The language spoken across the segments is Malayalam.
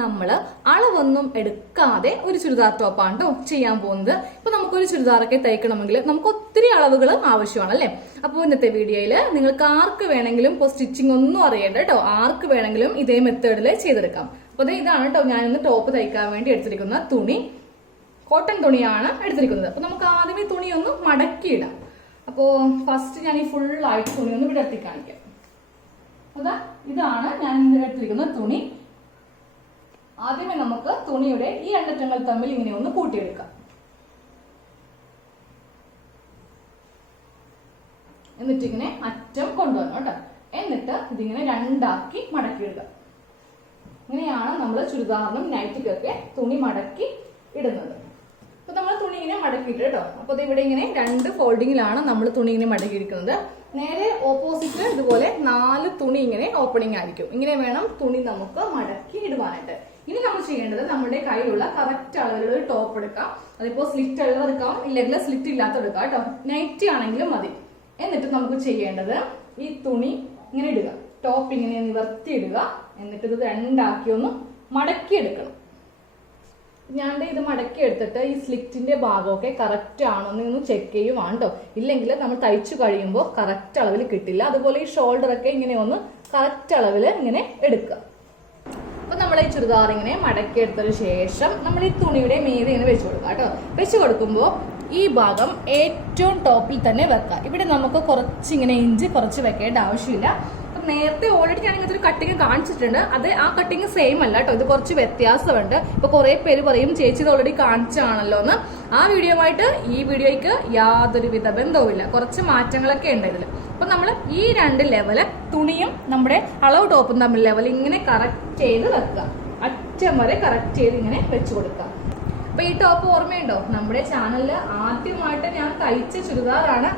നമ്മൾ അളവൊന്നും എടുക്കാതെ ഒരു ചുരിദാർ ടോപ്പാണ് കേട്ടോ ചെയ്യാൻ പോകുന്നത്. ഇപ്പൊ നമുക്കൊരു ചുരിദാറൊക്കെ തയ്ക്കണമെങ്കിൽ നമുക്ക് ഒത്തിരി അളവുകൾ ആവശ്യമാണ് അല്ലെ. അപ്പോൾ ഇന്നത്തെ വീഡിയോയിൽ നിങ്ങൾക്ക് ആർക്ക് വേണമെങ്കിലും ഇപ്പോൾ സ്റ്റിച്ചിങ് ഒന്നും അറിയേണ്ട കേട്ടോ, ആർക്ക് വേണമെങ്കിലും ഇതേ മെത്തേഡിൽ ചെയ്തെടുക്കാം. അപ്പൊ ഇതാണ് കേട്ടോ ഞാൻ ഇന്ന് ടോപ്പ് തയ്ക്കാൻ വേണ്ടി എടുത്തിരിക്കുന്ന തുണി. കോട്ടൺ തുണിയാണ് എടുത്തിരിക്കുന്നത്. അപ്പൊ നമുക്ക് ആദ്യമേ തുണി ഒന്ന് മടക്കിയിടാം. അപ്പോ ഫസ്റ്റ് ഞാൻ ഈ ഫുള്ളായിട്ട് തുണി ഒന്ന് വിടർത്തി കാണിക്കാം. അതാ ഇതാണ് ഞാൻ എടുത്തിരിക്കുന്ന തുണി. ആദ്യമേ നമുക്ക് തുണിയുടെ ഈ രണ്ടറ്റങ്ങൾ തമ്മിൽ ഇങ്ങനെ ഒന്ന് കൂട്ടിയെടുക്കാം. എന്നിട്ട് ഇങ്ങനെ അറ്റം കൊണ്ടുവരണം കേട്ടോ. എന്നിട്ട് ഇതിങ്ങനെ രണ്ടാക്കി മടക്കിയിടുക. ഇങ്ങനെയാണ് നമ്മൾ ചുരിദാറിനും നൈറ്റിക്കൊക്കെ തുണി മടക്കി ഇടുന്നത്. അപ്പൊ നമ്മൾ തുണി ഇങ്ങനെ മടക്കിയിട്ട് കേട്ടോ. അപ്പൊ ഇവിടെ ഇങ്ങനെ രണ്ട് ഫോൾഡിങ്ങിലാണ് നമ്മൾ തുണി ഇങ്ങനെ മടക്കിയിരിക്കുന്നത്. നേരെ ഓപ്പോസിറ്റ് ഇതുപോലെ 4 തുണി ഇങ്ങനെ ഓപ്പണിംഗ് ആയിരിക്കും. ഇങ്ങനെ വേണം തുണി നമുക്ക് മടക്കി ഇടുവാനായിട്ട്. ഇനി നമ്മൾ ചെയ്യേണ്ടത് നമ്മുടെ കയ്യിലുള്ള കറക്റ്റ് അളവിലുള്ള ഒരു ടോപ്പ് എടുക്കാം. അതിപ്പോ സ്ലിറ്റ് ഉള്ളത് എടുക്കാം, ഇല്ലെങ്കിൽ സ്ലിറ്റ് ഇല്ലാത്ത എടുക്കാം കേട്ടോ. നൈറ്റി ആണെങ്കിലും മതി. എന്നിട്ട് നമുക്ക് ചെയ്യേണ്ടത് ഈ തുണി ഇങ്ങനെ ഇടുക, ടോപ്പ് ഇങ്ങനെ നിവർത്തി ഇടുക. എന്നിട്ട് ഇത് രണ്ടാക്കി ഒന്ന് മടക്കി എടുക്കണം. ഞാൻ ഇത് മടക്കി എടുത്തിട്ട് ഈ സ്ലിറ്റിന്റെ ഭാഗമൊക്കെ കറക്റ്റ് ആണോ എന്ന് ചെക്ക് ചെയ്യുവാണ് കേട്ടോ. ഇല്ലെങ്കിൽ നമ്മൾ തയ്ച്ചു കഴിയുമ്പോൾ കറക്റ്റ് അളവിൽ കിട്ടില്ല. അതുപോലെ ഈ ഷോൾഡർ ഒക്കെ ഇങ്ങനെ ഒന്ന് കറക്റ്റ് അളവിൽ ഇങ്ങനെ എടുക്കുക. അപ്പൊ നമ്മൾ ഈ ചുരിദാർ ഇങ്ങനെ മടക്കി എടുത്തതിന് ശേഷം നമ്മൾ ഈ തുണിയുടെ മീതെ ഇങ്ങനെ വെച്ച് കൊടുക്കുക കേട്ടോ. വെച്ച് കൊടുക്കുമ്പോൾ ഈ ഭാഗം ഏറ്റവും ടോപ്പിൽ തന്നെ വെക്കുക. ഇവിടെ നമുക്ക് കുറച്ചിങ്ങനെ ഇഞ്ച് കുറച്ച് വെക്കേണ്ട ആവശ്യമില്ല. നേരത്തെ ഓൾറെഡി ഞാൻ ഇങ്ങനത്തെ ഒരു കട്ടിങ് കാണിച്ചിട്ടുണ്ട്. അത് ആ കട്ടിങ് സെയിം അല്ല കേട്ടോ, ഇത് കുറച്ച് വ്യത്യാസമുണ്ട്. ഇപ്പൊ കുറെ പേര് പറയും ചേച്ചി ഇത് ഓൾറെഡി കാണിച്ചാണല്ലോ എന്ന്. ആ വീഡിയോയുമായിട്ട് ഈ വീഡിയോയ്ക്ക് യാതൊരുവിധ ബന്ധവുമില്ല. കുറച്ച് മാറ്റങ്ങളൊക്കെ ഉണ്ട് ഇതിൽ. അപ്പൊ നമ്മൾ ഈ രണ്ട് ലെവല് തുണിയും നമ്മുടെ അളവ് ടോപ്പും തമ്മിൽ ലെവൽ ഇങ്ങനെ കറക്റ്റ് ചെയ്ത് വെക്കുക. അറ്റം വരെ കറക്റ്റ് ചെയ്ത് ഇങ്ങനെ വെച്ച് കൊടുക്കുക. അപ്പൊ ഈ ടോപ്പ് ഓർമ്മയുണ്ടോ? നമ്മുടെ ചാനലിൽ ആദ്യമായിട്ട് ഞാൻ തയ്ച്ച ചുരിദാറാണ്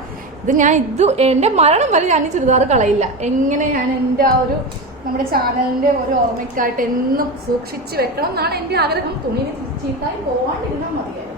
ഇത്. എന്റെ മരണം വരെ ഞാൻ ഈ ചുരിദാർ കളയില്ല. എങ്ങനെ ഞാൻ എൻ്റെ ആ ഒരു നമ്മുടെ ചാനലിന്റെ ഒരു ഓർമ്മയ്ക്കായിട്ട് എന്നും സൂക്ഷിച്ചു വെക്കണം എന്നാണ് എന്റെ ആഗ്രഹം. തുണി ചീത്തായി പോവാണ്ടിരുന്നാൽ മതിയായിരുന്നു.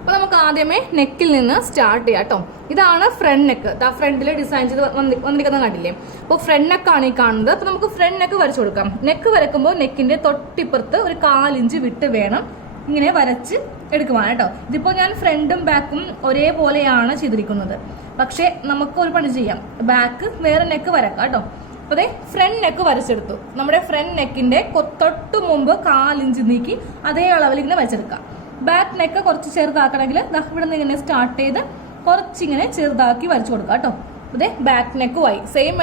അപ്പൊ നമുക്ക് ആദ്യമേ നെക്കിൽ നിന്ന് സ്റ്റാർട്ട് ചെയ്യാം കേട്ടോ. ഇതാണ് ഫ്രണ്ട് നെക്ക്. ഫ്രണ്ടിൽ ഡിസൈൻ ചെയ്ത് വന്നിരിക്കുന്നത് കണ്ടില്ലേ? അപ്പോൾ ഫ്രണ്ട് നെക്കാണ് ഈ കാണുന്നത്. അപ്പൊ നമുക്ക് ഫ്രണ്ട് നെക്ക് വരച്ചു കൊടുക്കാം. നെക്ക് വരക്കുമ്പോൾ നെക്കിന്റെ തൊട്ടിപ്പുറത്ത് ഒരു 1/4 ഇഞ്ച് വിട്ട് വേണം ഇങ്ങനെ വരച്ച് എടുക്കുവാണ് കേട്ടോ. ഇതിപ്പോ ഞാൻ ഫ്രണ്ടും ബാക്കും ഒരേപോലെയാണ് ചെയ്തിരിക്കുന്നത്. പക്ഷെ നമുക്ക് ഒരു പണി ചെയ്യാം, ബാക്ക് വേറെ നെക്ക് വരക്കാം കേട്ടോ. അപ്പൊ അതെ ഫ്രണ്ട് നെക്ക് വരച്ചെടുത്തു. നമ്മുടെ ഫ്രണ്ട് നെക്കിന്റെ തൊട്ട് മുമ്പ് 1/4 ഇഞ്ച് നീക്കി അതേ അളവിൽ ഇങ്ങനെ വരച്ചെടുക്കാം. ബാക്ക് നെക്ക് കുറച്ച് ചെറുതാക്കണമെങ്കിൽ ഇവിടെ നിന്ന് ഇങ്ങനെ സ്റ്റാർട്ട് ചെയ്ത് കുറച്ചിങ്ങനെ ചെറുതാക്കി വരച്ചു കൊടുക്കാം കേട്ടോ. അതെ ബാക്ക് നെക്കും ആയി. സെയിം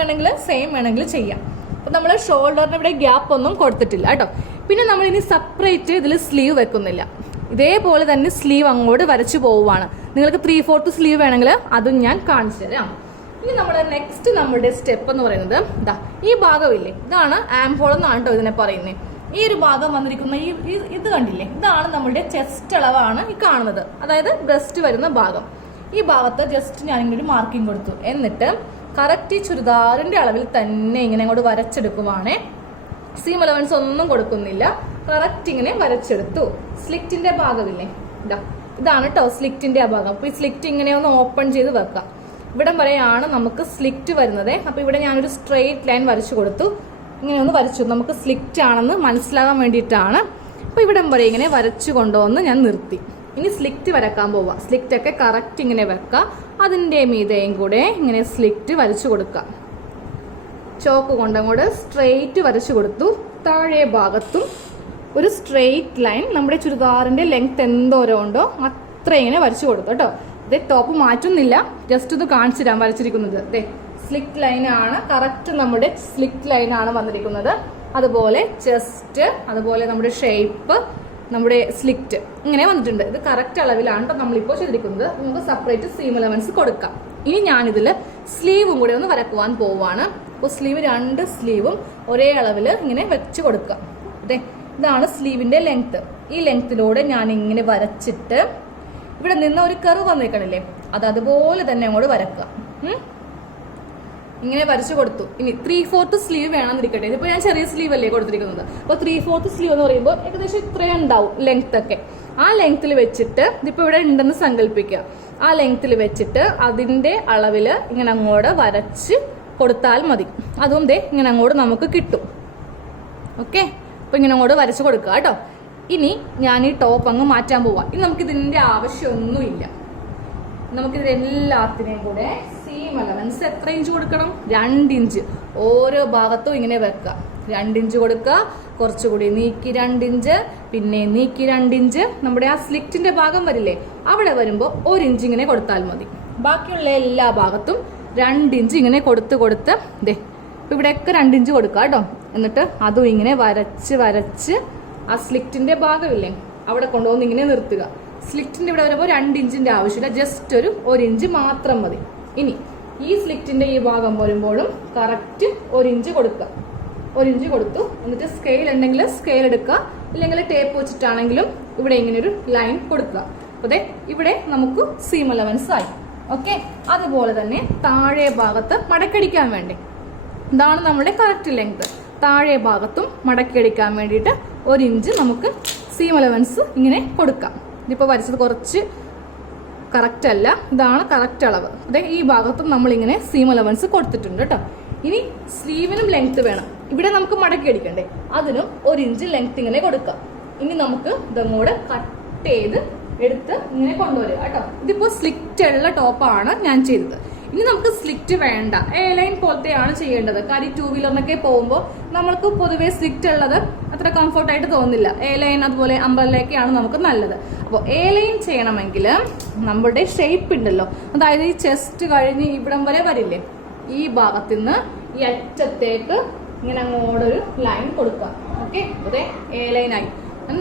വേണമെങ്കിൽ ചെയ്യാം. അപ്പൊ നമ്മൾ ഷോൾഡറിന് ഇവിടെ ഗ്യാപ്പ് ഒന്നും കൊടുത്തിട്ടില്ല കേട്ടോ. പിന്നെ നമ്മൾ ഇനി സെപ്പറേറ്റ് ഇതിൽ സ്ലീവ് വെക്കുന്നില്ല. ഇതേപോലെ തന്നെ സ്ലീവ് അങ്ങോട്ട് വരച്ചു പോവുകയാണ്. നിങ്ങൾക്ക് 3/4 സ്ലീവ് വേണമെങ്കിൽ അതും ഞാൻ കാണിച്ചു തരാം. ഇനി നമ്മുടെ നെക്സ്റ്റ് നമ്മുടെ സ്റ്റെപ്പ് എന്ന് പറയുന്നത് ഇതാ ഈ ഭാഗമില്ലേ, ഇതാണ് ആം ഹോൾ എന്നാണ് കേട്ടോ ഇതിനെ പറയുന്നത്. ഈ ഒരു ഭാഗം വന്നിരിക്കുന്ന ഇത് കണ്ടില്ലേ, ഇതാണ് നമ്മുടെ ചെസ്റ്റ് അളവാണ് ഈ കാണുന്നത്. അതായത് ബ്രസ്റ്റ് വരുന്ന ഭാഗം. ഈ ഭാഗത്ത് ജസ്റ്റ് ഞാൻ ഇങ്ങനെ മാർക്കിംഗ് കൊടുത്തു. എന്നിട്ട് കറക്റ്റ് ചുരിദാറിന്റെ അളവിൽ തന്നെ ഇങ്ങനെ അങ്ങോട്ട് വരച്ചെടുക്കുവാണേ. സീം അലവൻസ് ഒന്നും കൊടുക്കുന്നില്ല. കറക്റ്റ് ഇങ്ങനെ വരച്ചെടുത്തു. സ്ലിറ്റിന്റെ ഭാഗമില്ലേ, ഇതാണ് കേട്ടോ സ്ലിറ്റിന്റെ ആ ഭാഗം. അപ്പൊ ഈ സ്ലിറ്റ് ഇങ്ങനെ ഒന്ന് ഓപ്പൺ ചെയ്ത് വെക്കാം. ഇവിടം വരെയാണ് നമുക്ക് സ്ലിറ്റ് വരുന്നത്. അപ്പൊ ഇവിടെ ഞാനൊരു സ്ട്രെയിറ്റ് ലൈൻ വരച്ചു കൊടുത്തു. ഇങ്ങനെ ഒന്ന് വരച്ചു, നമുക്ക് സ്ലിറ്റ് ആണെന്ന് മനസ്സിലാകാൻ വേണ്ടിയിട്ടാണ്. അപ്പൊ ഇവിടം വരെ ഇങ്ങനെ വരച്ചു കൊണ്ടുവന്ന് ഞാൻ നിർത്തി. ഇനി സ്ലിറ്റ് വരക്കാൻ പോവാം. സ്ലിറ്റ് ഒക്കെ കറക്റ്റ് ഇങ്ങനെ വെക്കാം. അതിന്റെ മീതയും കൂടെ ഇങ്ങനെ സ്ലിറ്റ് വരച്ചു കൊടുക്കാം. ചോക്ക് കൊണ്ടങ്ങോട്ട് സ്ട്രെയിറ്റ് വരച്ചു കൊടുത്തു. താഴെ ഭാഗത്തും ഒരു സ്ട്രെയിറ്റ് ലൈൻ നമ്മുടെ ചുരിദാറിന്റെ ലെങ്ത് എന്തോരം ഉണ്ടോ അത്ര ഇങ്ങനെ വരച്ചു കൊടുത്തു കേട്ടോ. ഇതേ ടോപ്പ് മാറ്റുന്നില്ല, ജസ്റ്റ് ഇത് കാണിച്ചു തരാൻ വരച്ചിരിക്കുന്നത്. അതെ സ്ലിറ്റ് ലൈൻ ആണ്, കറക്റ്റ് നമ്മുടെ സ്ലിറ്റ് ലൈൻ ആണ് വന്നിരിക്കുന്നത്. അതുപോലെ ചെസ്റ്റ്, അതുപോലെ നമ്മുടെ ഷേപ്പ്, നമ്മുടെ സ്ലിറ്റ് ഇങ്ങനെ വന്നിട്ടുണ്ട്. ഇത് കറക്റ്റ് അളവിലാണ് കേട്ടോ നമ്മളിപ്പോൾ ചെയ്തിരിക്കുന്നത്. നമുക്ക് സെപ്പറേറ്റ് സീം അലവൻസ് കൊടുക്കാം. ഇനി ഞാനിതിൽ സ്ലീവും കൂടെ ഒന്ന് വരക്കുവാൻ പോവാണ്. അപ്പോൾ സ്ലീവ് 2 സ്ലീവും ഒരേ അളവിൽ ഇങ്ങനെ വെച്ച് കൊടുക്കാം. അതെ ഇതാണ് സ്ലീവിന്റെ ലെങ്ത്. ഈ ലെങ്ത്തിലൂടെ ഞാൻ ഇങ്ങനെ വരച്ചിട്ട് ഇവിടെ നിന്ന് ഒരു കർവ് വന്നേക്കണില്ലേ, അത് അതുപോലെ തന്നെ അങ്ങോട്ട് വരക്കുക. ഇങ്ങനെ വരച്ചു കൊടുത്തു. ഇനി 3/4 സ്ലീവ് വേണമെന്നിരിക്കട്ടെ. ഇതിപ്പോ ഞാൻ ചെറിയ സ്ലീവ് അല്ലേ കൊടുത്തിരിക്കുന്നത്. അപ്പൊ 3/4 സ്ലീവ് എന്ന് പറയുമ്പോൾ ഏകദേശം ഇത്രയും ഉണ്ടാവും ലെങ്ത് ഒക്കെ. ആ ലെങ്ത്തിൽ വെച്ചിട്ട് ഇതിപ്പോ ഇവിടെ ഉണ്ടെന്ന് സങ്കല്പിക്കുക. ആ ലെങ്ത്തിൽ വെച്ചിട്ട് അതിന്റെ അളവില് ഇങ്ങനെ അങ്ങോട്ട് വരച്ച് കൊടുത്താൽ മതി. അതും ദേ ഇങ്ങനെ അങ്ങോട്ട് നമുക്ക് കിട്ടും. ഓക്കെ, അപ്പോൾ ഇങ്ങനെ അങ്ങോട്ട് വരച്ച് കൊടുക്കുക കേട്ടോ. ഇനി ഞാൻ ഈ ടോപ്പ് അങ്ങ് മാറ്റാൻ പോവാം. ഇനി നമുക്കിതിൻ്റെ ആവശ്യമൊന്നുമില്ല. നമുക്കിതെല്ലാത്തിനെയും കൂടെ സീം അലവൻസ് എത്ര ഇഞ്ച് കൊടുക്കണം? 2 ഇഞ്ച്. ഓരോ ഭാഗത്തും ഇങ്ങനെ വെക്കുക. 2 ഇഞ്ച് കൊടുക്കുക, കുറച്ചുകൂടി നീക്കി 2 ഇഞ്ച്, പിന്നെ നീക്കി 2 ഇഞ്ച്. നമ്മുടെ ആ സ്ലിറ്റിന്റെ ഭാഗം വരില്ലേ, അവിടെ വരുമ്പോൾ 1 ഇഞ്ച് ഇങ്ങനെ കൊടുത്താൽ മതി. ബാക്കിയുള്ള എല്ലാ ഭാഗത്തും 2 ഇഞ്ച് ഇങ്ങനെ കൊടുത്ത് ദേ ഇവിടെയൊക്കെ 2 ഇഞ്ച് കൊടുക്കുക കേട്ടോ. എന്നിട്ട് അതും ഇങ്ങനെ വരച്ച് ആ സ്ലിറ്റിന്റെ ഭാഗമില്ലേ അവിടെ കൊണ്ടുവന്ന് ഇങ്ങനെ നിർത്തുക. സ്ലിറ്റിന്റെ ഇവിടെ വരുമ്പോൾ 2 ഇഞ്ചിന്റെ ആവശ്യമില്ല, ജസ്റ്റ് ഒരു 1 ഇഞ്ച് മാത്രം മതി. ഇനി ഈ സ്ലിറ്റിന്റെ ഈ ഭാഗം വരുമ്പോഴും കറക്റ്റ് 1 ഇഞ്ച് കൊടുക്കുക. 1 ഇഞ്ച് കൊടുത്തു. എന്നിട്ട് സ്കെയിൽ ഉണ്ടെങ്കിൽ സ്കെയിൽ എടുക്കുക, ഇല്ലെങ്കിൽ ടേപ്പ് വെച്ചിട്ടാണെങ്കിലും ഇവിടെ ഇങ്ങനെ ഒരു ലൈൻ കൊടുക്കുക. അതെ ഇവിടെ നമുക്ക് സീം അലവൻസ് ആയി. ഓക്കെ, അതുപോലെ തന്നെ താഴെ ഭാഗത്ത് മടക്കടിക്കാൻ വേണ്ടി ഇതാണ് നമ്മുടെ കറക്റ്റ് ലെങ്ത്. താഴെ ഭാഗത്തും മടക്കിയടിക്കാൻ വേണ്ടിയിട്ട് 1 ഇഞ്ച് നമുക്ക് സീം അലവൻസ് ഇങ്ങനെ കൊടുക്കാം. ഇതിപ്പോൾ വരച്ചത് കുറച്ച് കറക്റ്റ് അല്ല, ഇതാണ് കറക്റ്റ് അളവ്. അതെ ഈ ഭാഗത്തും നമ്മളിങ്ങനെ സീം അലവൻസ് കൊടുത്തിട്ടുണ്ട് കേട്ടോ. ഇനി സ്ലീവിനും ലെങ്ത് വേണം. ഇവിടെ നമുക്ക് മടക്കി അടിക്കണ്ടേ, അതിനും 1 ഇഞ്ച് ലെങ്ത് ഇങ്ങനെ കൊടുക്കാം. ഇനി നമുക്ക് ഇതങ്ങോട്ട് കട്ട് ചെയ്ത് എടുത്ത് ഇങ്ങനെ കൊണ്ടുവരിക കേട്ടോ. ഇതിപ്പോ സ്ലിറ്റ് ഉള്ള ടോപ്പാണ് ഞാൻ ചെയ്തത്. ഇനി നമുക്ക് സ്ലിറ്റ് വേണ്ട, എ ലൈൻ പോലത്തെയാണ് ചെയ്യേണ്ടത്. കാര്യം 2 വീലറിനൊക്കെ പോകുമ്പോൾ നമ്മൾക്ക് പൊതുവെ സ്ലിറ്റ് ഉള്ളത് അത്ര കംഫർട്ടായിട്ട് തോന്നില്ല. എ ലൈൻ അതുപോലെ അംബ്രല്ലയൊക്കെയാണ് നമുക്ക് നല്ലത്. അപ്പോൾ എ ലൈൻ ചെയ്യണമെങ്കിൽ നമ്മുടെ ഷേപ്പ് ഉണ്ടല്ലോ, അതായത് ഈ ചെസ്റ്റ് കഴിഞ്ഞ് ഇവിടം വരെ വരില്ലേ, ഈ ഭാഗത്തു നിന്ന് ഈ അറ്റത്തേക്ക് ഇങ്ങനെ അങ്ങോട്ടൊരു ലൈൻ കൊടുക്കുക. ഓക്കെ, അതെ എ ലൈനായി.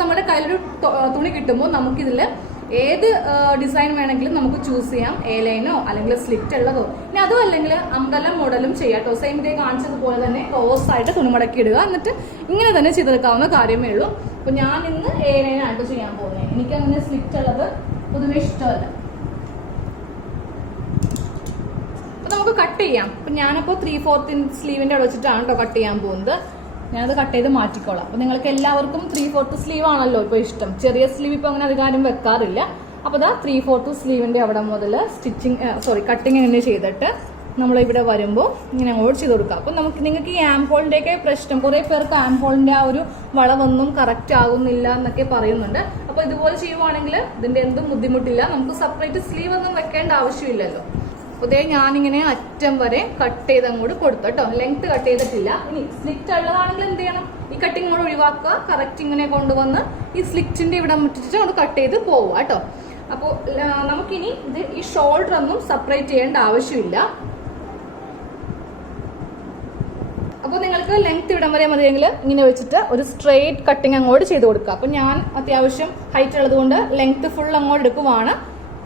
നമ്മുടെ കയ്യിലൊരു തുണി കിട്ടുമ്പോൾ നമുക്കിതിൽ ഏത് ഡിസൈൻ വേണമെങ്കിലും നമുക്ക് ചൂസ് ചെയ്യാം. എ ലൈനോ അല്ലെങ്കിൽ സ്ലിറ്റ് ഉള്ളതോ. ഇനി അതും അല്ലെങ്കിൽ അംബ്രല്ല മോഡലും ചെയ്യാം കേട്ടോ. സെയിം ഇതേ കാണിച്ചതുപോലെ തന്നെ ക്ലോസ് ആയിട്ട് തുണിമടക്കി ഇടുക. എന്നിട്ട് ഇങ്ങനെ തന്നെ ചെയ്തെടുക്കാവുന്ന കാര്യമേ ഉള്ളൂ. അപ്പൊ ഞാൻ ഇന്ന് എ ലൈനായിട്ട് ചെയ്യാൻ പോകുന്നത്. എനിക്ക് അങ്ങനെ സ്ലിറ്റ് ഉള്ളത് പൊതുവെ ഇഷ്ടമല്ല. അപ്പൊ നമുക്ക് കട്ട് ചെയ്യാം. അപ്പൊ ഞാനപ്പോൾ 3/4 സ്ലീവിന്റെ അവിടെ വെച്ചിട്ടാണ് കേട്ടോ കട്ട് ചെയ്യാൻ പോകുന്നത്. ഞാനത് കട്ട് ചെയ്ത് മാറ്റിക്കോളാം. അപ്പൊ നിങ്ങൾക്ക് എല്ലാവർക്കും 3/4 സ്ലീവ് ആണല്ലോ ഇപ്പൊ ഇഷ്ടം. ചെറിയ സ്ലീവ് ഇപ്പൊ അങ്ങനെ അധികാരം വെക്കാറില്ല. അപ്പൊ ഇതാ 3/4 സ്ലീവിന്റെ അവിടെ മുതൽ കട്ടിങ് ഇങ്ങനെ ചെയ്തിട്ട് നമ്മൾ ഇവിടെ വരുമ്പോൾ ഇങ്ങനെ അങ്ങോട്ട് ചെയ്ത് കൊടുക്കാം. അപ്പൊ നിങ്ങൾക്ക് ഈ ആംപോളിന്റെ ഒക്കെ പ്രശ്നം, കുറെ പേർക്ക് ആംപോളിന്റെ ആ ഒരു വളവൊന്നും കറക്റ്റ് ആകുന്നില്ല എന്നൊക്കെ പറയുന്നുണ്ട്. അപ്പൊ ഇതുപോലെ ചെയ്യുവാണെങ്കിൽ ഇതിന്റെ എന്തും ബുദ്ധിമുട്ടില്ല. നമുക്ക് സെപ്പറേറ്റ് സ്ലീവ് ഒന്നും വെക്കേണ്ട ആവശ്യമില്ലല്ലോ. അതേ ഞാനിങ്ങനെ അറ്റം വരെ കട്ട് ചെയ്ത് അങ്ങോട്ട് കൊടുത്തു കേട്ടോ. ലെങ്ത് കട്ട് ചെയ്തിട്ടില്ല. ഇനി സ്ലിറ്റ് ഉള്ളതാണെങ്കിൽ എന്ത് ചെയ്യണം, ഈ കട്ടിങ് കൂടെ ഒഴിവാക്കുക. കറക്റ്റ് ഇങ്ങനെ കൊണ്ടുവന്ന് ഈ സ്ലിറ്റിന്റെ ഇവിടെ മുട്ടിച്ചിട്ട് അങ്ങോട്ട് കട്ട് ചെയ്ത് പോവുക കേട്ടോ. അപ്പോൾ നമുക്കിനി ഇത് ഈ ഷോൾഡർ ഒന്നും സെപ്പറേറ്റ് ചെയ്യേണ്ട ആവശ്യമില്ല. അപ്പോൾ നിങ്ങൾക്ക് ലെങ്ത് ഇവിടം വരെ മതിയെങ്കിൽ ഇങ്ങനെ വെച്ചിട്ട് ഒരു സ്ട്രെയിറ്റ് കട്ടിങ് അങ്ങോട്ട് ചെയ്ത് കൊടുക്കുക. അപ്പോൾ ഞാൻ അത്യാവശ്യം ഹൈറ്റ് ഉള്ളത് കൊണ്ട് ലെങ്ത് ഫുൾ അങ്ങോട്ട് എടുക്കുവാണ്.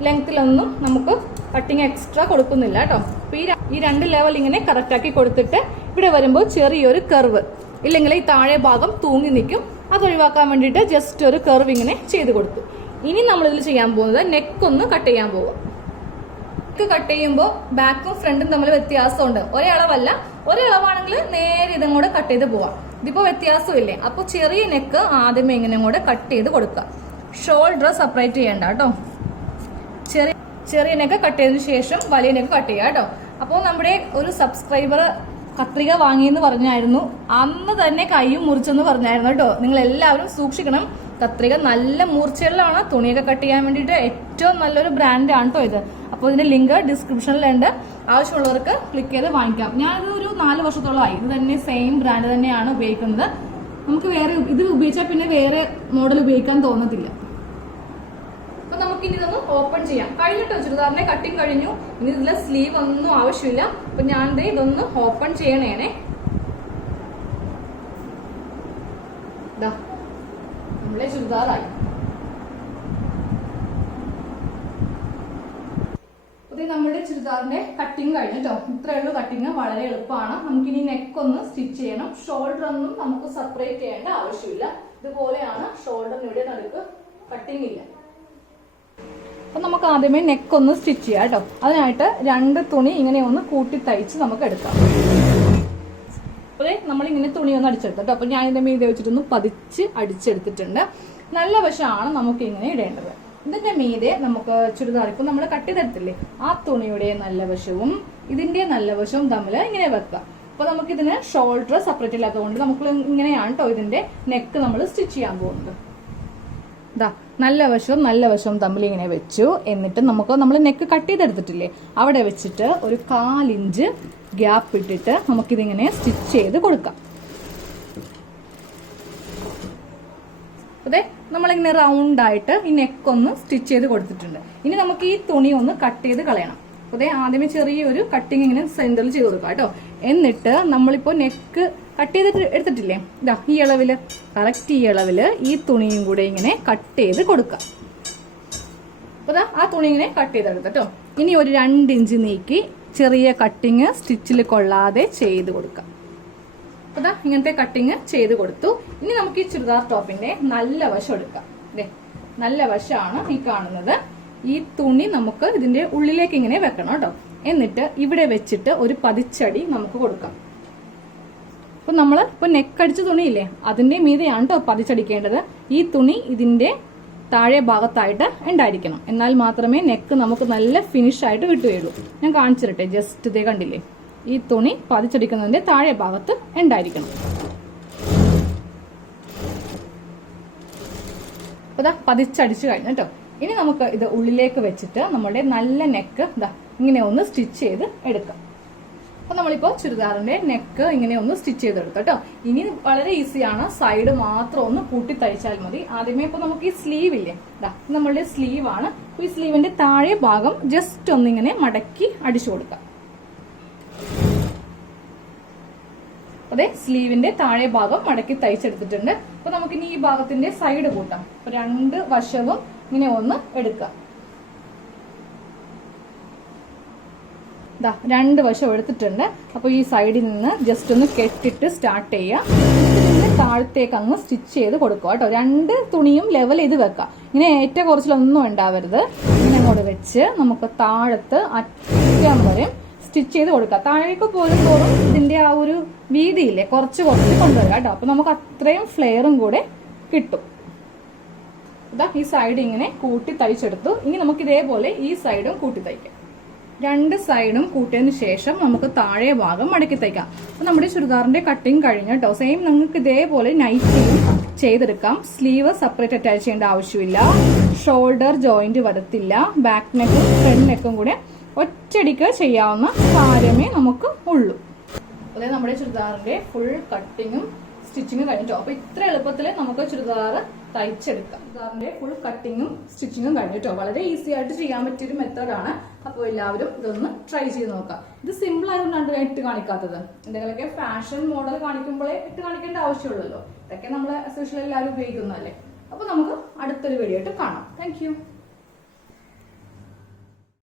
ലെങ്ത്തിലൊന്നും നമുക്ക് കട്ടിങ് എക്സ്ട്രാ കൊടുക്കുന്നില്ല കേട്ടോ. അപ്പൊ ഈ 2 ലെവൽ ഇങ്ങനെ കറക്റ്റ് ആക്കി കൊടുത്തിട്ട് ഇവിടെ വരുമ്പോൾ ചെറിയൊരു കർവ്, ഇല്ലെങ്കിൽ ഈ താഴെ ഭാഗം തൂങ്ങി നിൽക്കും. അത് ഒഴിവാക്കാൻ വേണ്ടിയിട്ട് ജസ്റ്റ് ഒരു കർവ് ഇങ്ങനെ ചെയ്ത് കൊടുത്തു. ഇനി നമ്മളിതിൽ ചെയ്യാൻ പോകുന്നത് നെക്കൊന്ന് കട്ട് ചെയ്യാൻ പോവുക. നെക്ക് കട്ട് ചെയ്യുമ്പോൾ ബാക്കും ഫ്രണ്ടും തമ്മിൽ വ്യത്യാസമുണ്ട്. ഒരേ അളവല്ല, ഒരേ അളവാണെങ്കിൽ നേരെ ഇതങ്ങോട്ട് കട്ട് ചെയ്ത് പോവാം. ഇതിപ്പോൾ വ്യത്യാസമില്ലേ. അപ്പോൾ ചെറിയ നെക്ക് ആദ്യമേ ഇങ്ങനെ കൂടെ കട്ട് ചെയ്ത് കൊടുക്കുക. ഷോൾഡർ സെപ്പറേറ്റ് ചെയ്യണ്ട കേട്ടോ. ചെറിയ നെക്ക് കട്ട് ചെയ്തതിനു ശേഷം വലിയ നെക്ക് കട്ട് ചെയ്യുക കേട്ടോ. അപ്പോൾ നമ്മുടെ ഒരു സബ്സ്ക്രൈബർ കത്രിക വാങ്ങിയെന്ന് പറഞ്ഞായിരുന്നു. അന്ന് തന്നെ കൈയും മുറിച്ചെന്ന് പറഞ്ഞായിരുന്നു കേട്ടോ. നിങ്ങൾ എല്ലാവരും സൂക്ഷിക്കണം. കത്രിക നല്ല മൂർച്ചയുള്ളതാണ്. തുണിയൊക്കെ കട്ട് ചെയ്യാൻ വേണ്ടിയിട്ട് ഏറ്റവും നല്ലൊരു ബ്രാൻഡാണ് കേട്ടോ ഇത്. അപ്പോൾ ഇതിന്റെ ലിങ്ക് ഡിസ്ക്രിപ്ഷനിലുണ്ട്. ആവശ്യമുള്ളവർക്ക് ക്ലിക്ക് ചെയ്ത് വാങ്ങിക്കാം. ഞാനിത് ഒരു 4 വർഷത്തോളമായി ഇത് തന്നെ സെയിം ബ്രാൻഡ് തന്നെയാണ് ഉപയോഗിക്കുന്നത്. നമുക്ക് വേറെ ഇത് ഉപയോഗിച്ചാൽ പിന്നെ വേറെ മോഡൽ ഉപയോഗിക്കാൻ തോന്നത്തില്ല. അപ്പൊ നമുക്ക് ഇനി ഇതൊന്ന് ഓപ്പൺ ചെയ്യാം. കഴിഞ്ഞിട്ടോ ചുരിദാറിന്റെ കട്ടിങ് കഴിഞ്ഞു. ഇനി ഇതിലെ സ്ലീവ് ഒന്നും ആവശ്യമില്ല. അപ്പൊ ഞാൻ ഇതൊന്ന് ഓപ്പൺ ചെയ്യണേനെ. നമ്മളെ ചുരിദാറായി. അതെ നമ്മുടെ ചുരിദാറിന്റെ കട്ടിങ് കഴിഞ്ഞിട്ടോ. ഇത്രയേ ഉള്ളൂ കട്ടിങ്. വളരെ എളുപ്പമാണ്. നമുക്കിനി നെക്ക് ഒന്ന് സ്റ്റിച്ച് ചെയ്യണം. ഷോൾഡർ ഒന്നും നമുക്ക് സെപ്പറേറ്റ് ചെയ്യേണ്ട ആവശ്യമില്ല. ഇതുപോലെയാണ് ഷോൾഡറിന് ഇവിടെ നടുക്ക് കട്ടിങ് ഇല്ല. അപ്പൊ നമുക്ക് ആദ്യമേ നെക്ക് ഒന്ന് സ്റ്റിച്ച് ചെയ്യാം കേട്ടോ. അതിനായിട്ട് 2 തുണി ഇങ്ങനെ ഒന്ന് കൂട്ടി തയ്ച്ച് നമുക്ക് എടുക്കാം. അതെ നമ്മളിങ്ങനെ തുണി ഒന്ന് അടിച്ചെടുത്തു. അപ്പൊ ഞാൻ ഇതിന്റെ മീതെ വെച്ചിട്ടൊന്ന് പതിച്ച് അടിച്ചെടുത്തിട്ടുണ്ട്. നല്ല വശമാണ് നമുക്ക് ഇങ്ങനെ ഇടേണ്ടത്. ഇതിന്റെ മീതെ നമുക്ക് ചുരിദാർ ഇപ്പൊ നമ്മൾ കട്ട് ചെയ്തെടുത്തില്ലേ, ആ തുണിയുടെ നല്ല വശവും ഇതിന്റെ നല്ല വശവും തമ്മിൽ ഇങ്ങനെ വെക്കാം. അപ്പൊ നമുക്ക് ഇതിന് ഷോൾഡർ സെപ്പറേറ്റ് ഇല്ലാത്തതുകൊണ്ട് നമുക്ക് ഇങ്ങനെയാണ് കേട്ടോ ഇതിന്റെ നെക്ക് നമ്മൾ സ്റ്റിച്ച് ചെയ്യാൻ പോകുന്നത്. ഇതാ നല്ല വശവും തമ്മിൽ ഇങ്ങനെ വെച്ചു. എന്നിട്ട് നമ്മൾ നെക്ക് കട്ട് ചെയ്തെടുത്തിട്ടില്ലേ, അവിടെ വെച്ചിട്ട് ഒരു 1/4 ഇഞ്ച് ഗ്യാപ്പ് ഇട്ടിട്ട് നമുക്കിതിങ്ങനെ സ്റ്റിച്ച് ചെയ്ത് കൊടുക്കാം. അതെ, നമ്മളിങ്ങനെ റൗണ്ട് ആയിട്ട് ഈ നെക്ക് ഒന്ന് സ്റ്റിച്ച് ചെയ്ത് കൊടുത്തിട്ടുണ്ട്. ഇനി നമുക്ക് ഈ തുണി ഒന്ന് കട്ട് ചെയ്ത് കളയണം. അതെ, ആദ്യമേ ചെറിയൊരു കട്ടിങ് ഇങ്ങനെ സെന്ററിൽ ചെയ്ത് കൊടുക്കാം കേട്ടോ. എന്നിട്ട് നമ്മളിപ്പോ നെക്ക് കട്ട് ചെയ്തിട്ട് എടുത്തിട്ടില്ലേ, ഇതാ ഈ അളവില്, കറക്റ്റ് ഈ അളവില് ഈ തുണിയും കൂടെ ഇങ്ങനെ കട്ട് ചെയ്ത് കൊടുക്കാം. അപ്പൊ ആ തുണി ഇങ്ങനെ കട്ട് ചെയ്തെടുത്തോ. ഇനി ഒരു 2 ഇഞ്ച് നീക്കി ചെറിയ കട്ടിങ് സ്റ്റിച്ചിൽ കൊള്ളാതെ ചെയ്ത് കൊടുക്കാം. അതാ ഇങ്ങനത്തെ കട്ടിങ് ചെയ്ത് കൊടുത്തു. ഇനി നമുക്ക് ഈ ചുരിദാർ ടോപ്പിന്റെ നല്ല വശം എടുക്കാം. അതെ, നല്ല വശമാണ് ഈ കാണുന്നത്. ഈ തുണി നമുക്ക് ഇതിന്റെ ഉള്ളിലേക്ക് ഇങ്ങനെ വെക്കണം കേട്ടോ. എന്നിട്ട് ഇവിടെ വെച്ചിട്ട് ഒരു 10 അടി നമുക്ക് കൊടുക്കാം. അപ്പൊ നമ്മള് ഇപ്പൊ നെക്കടിച്ച തുണിയില്ലേ, അതിന്റെ മീതെയാണ് കേട്ടോ 10 അടിക്കേണ്ടത്. ഈ തുണി ഇതിന്റെ താഴെ ഭാഗത്തായിട്ട് ഉണ്ടായിരിക്കണം. എന്നാൽ മാത്രമേ നെക്ക് നമുക്ക് നല്ല ഫിനിഷ് ആയിട്ട് കിട്ടുകയുള്ളൂ. ഞാൻ കാണിച്ചു തരട്ടെ, ജസ്റ്റ് ഇതേ കണ്ടില്ലേ, ഈ തുണി 10 അടിക്കുന്നതിന്റെ താഴെ ഭാഗത്ത് ഉണ്ടായിരിക്കണം. അപ്പൊ 10 അടിച്ചു കഴിഞ്ഞു കേട്ടോ. ഇനി നമുക്ക് ഇത് ഉള്ളിലേക്ക് വെച്ചിട്ട് നമ്മുടെ നല്ല നെക്ക് ഇങ്ങനെ ഒന്ന് സ്റ്റിച്ച് ചെയ്ത് എടുക്കാം. അപ്പൊ നമ്മളിപ്പോ ചുരിദാറിന്റെ നെക്ക് ഇങ്ങനെ ഒന്ന് സ്റ്റിച്ച് ചെയ്തെടുക്കാം കേട്ടോ. ഇനി വളരെ ഈസിയാണ്, സൈഡ് മാത്രം ഒന്ന് കൂട്ടി തയ്ച്ചാൽ മതി. ആദ്യമേ ഇപ്പൊ നമുക്ക് ഈ സ്ലീവ് ഇല്ലേ, നമ്മളുടെ സ്ലീവ് ആണ്. ഈ സ്ലീവിന്റെ താഴെ ഭാഗം ജസ്റ്റ് ഒന്നിങ്ങനെ മടക്കി അടിച്ചു കൊടുക്കാം. അതെ, സ്ലീവിന്റെ താഴെ ഭാഗം മടക്കി തയ്ച്ചെടുത്തിട്ടുണ്ട്. അപ്പൊ നമുക്കിനി ഈ ഭാഗത്തിന്റെ സൈഡ് കൂട്ടാം. അപ്പൊ 2 വശവും ഇങ്ങനെ ഒന്ന് എടുക്കാം. 2 വശം എടുത്തിട്ടുണ്ട്. അപ്പൊ ഈ സൈഡിൽ നിന്ന് ജസ്റ്റ് ഒന്ന് കെട്ടിട്ട് സ്റ്റാർട്ട് ചെയ്യാം. താഴത്തേക്ക് അങ്ങ് സ്റ്റിച്ച് ചെയ്ത് കൊടുക്കുക കേട്ടോ. 2 തുണിയും ലെവൽ ചെയ്ത് വെക്കാം. ഇങ്ങനെ ഏറ്റക്കുറച്ചിലൊന്നും ഉണ്ടാവരുത്. ഇങ്ങനെ അങ്ങോട്ട് വെച്ച് നമുക്ക് താഴത്ത് അറ്റം വരെ സ്റ്റിച്ച് ചെയ്ത് കൊടുക്കുക. താഴേക്ക് പോലും തോറും ഇതിന്റെ ആ ഒരു വീതിയില്ലേ കുറച്ച് കൊണ്ടുവരിക കേട്ടോ. അപ്പൊ നമുക്ക് അത്രയും ഫ്ലെയറും കൂടെ കിട്ടും. ഇതാ ഈ സൈഡ് ഇങ്ങനെ കൂട്ടി തയ്ച്ചെടുത്തു. ഇനി നമുക്ക് ഇതേപോലെ ഈ സൈഡും കൂട്ടി തയ്ക്കാം. 2 സൈഡും കൂട്ടിയതിന് ശേഷം നമുക്ക് താഴെ ഭാഗം മടക്കി തയ്ക്കാം. അപ്പൊ നമ്മുടെ ചുരിദാറിന്റെ കട്ടിങ് കഴിഞ്ഞു കേട്ടോ. സെയിം നിങ്ങൾക്ക് ഇതേപോലെ നൈറ്റിയും ചെയ്തെടുക്കാം. സ്ലീവ് സെപ്പറേറ്റ് അറ്റാച്ച് ചെയ്യേണ്ട ആവശ്യമില്ല. ഷോൾഡർ ജോയിന്റ് വരത്തില്ല. ബാക്ക് നെക്കും ഫ്രണ്ട് നെക്കും കൂടെ ഒറ്റയടിക്ക് ചെയ്യാവുന്ന കാര്യമേ നമുക്ക് ഉള്ളൂ. അതായത് നമ്മുടെ ചുരിദാറിന്റെ ഫുൾ കട്ടിങ്ങും സ്റ്റിച്ചിങ്ങും കഴിഞ്ഞിട്ടോ. അപ്പൊ ഇത്ര എളുപ്പത്തിൽ നമുക്ക് ചുരിദാർ തയ്ച്ചെടുക്കാം. ചുരിദാറിന്റെ ഫുൾ കട്ടിങ്ങും സ്റ്റിച്ചിങ്ങും കഴിഞ്ഞിട്ടോ. വളരെ ഈസി ആയിട്ട് ചെയ്യാൻ പറ്റിയൊരു മെത്തേഡാണ്. അപ്പോൾ എല്ലാവരും ഇതൊന്ന് ട്രൈ ചെയ്ത് നോക്കാം. ഇത് സിമ്പിൾ ആയതുകൊണ്ടാണ് ഞാൻ ഇട്ട് കാണിക്കാത്തത്. എന്തെങ്കിലുമൊക്കെ ഫാഷൻ മോഡൽ കാണിക്കുമ്പോഴേ ഇട്ട് കാണിക്കേണ്ട ആവശ്യമുള്ളല്ലോ. ഇതൊക്കെ നമ്മൾ എസ്പെഷ്യലി എല്ലാവരും ഉപയോഗിക്കുന്നതല്ലേ. അപ്പൊ നമുക്ക് അടുത്തൊരു വീഡിയോ ആയിട്ട് കാണാം. താങ്ക്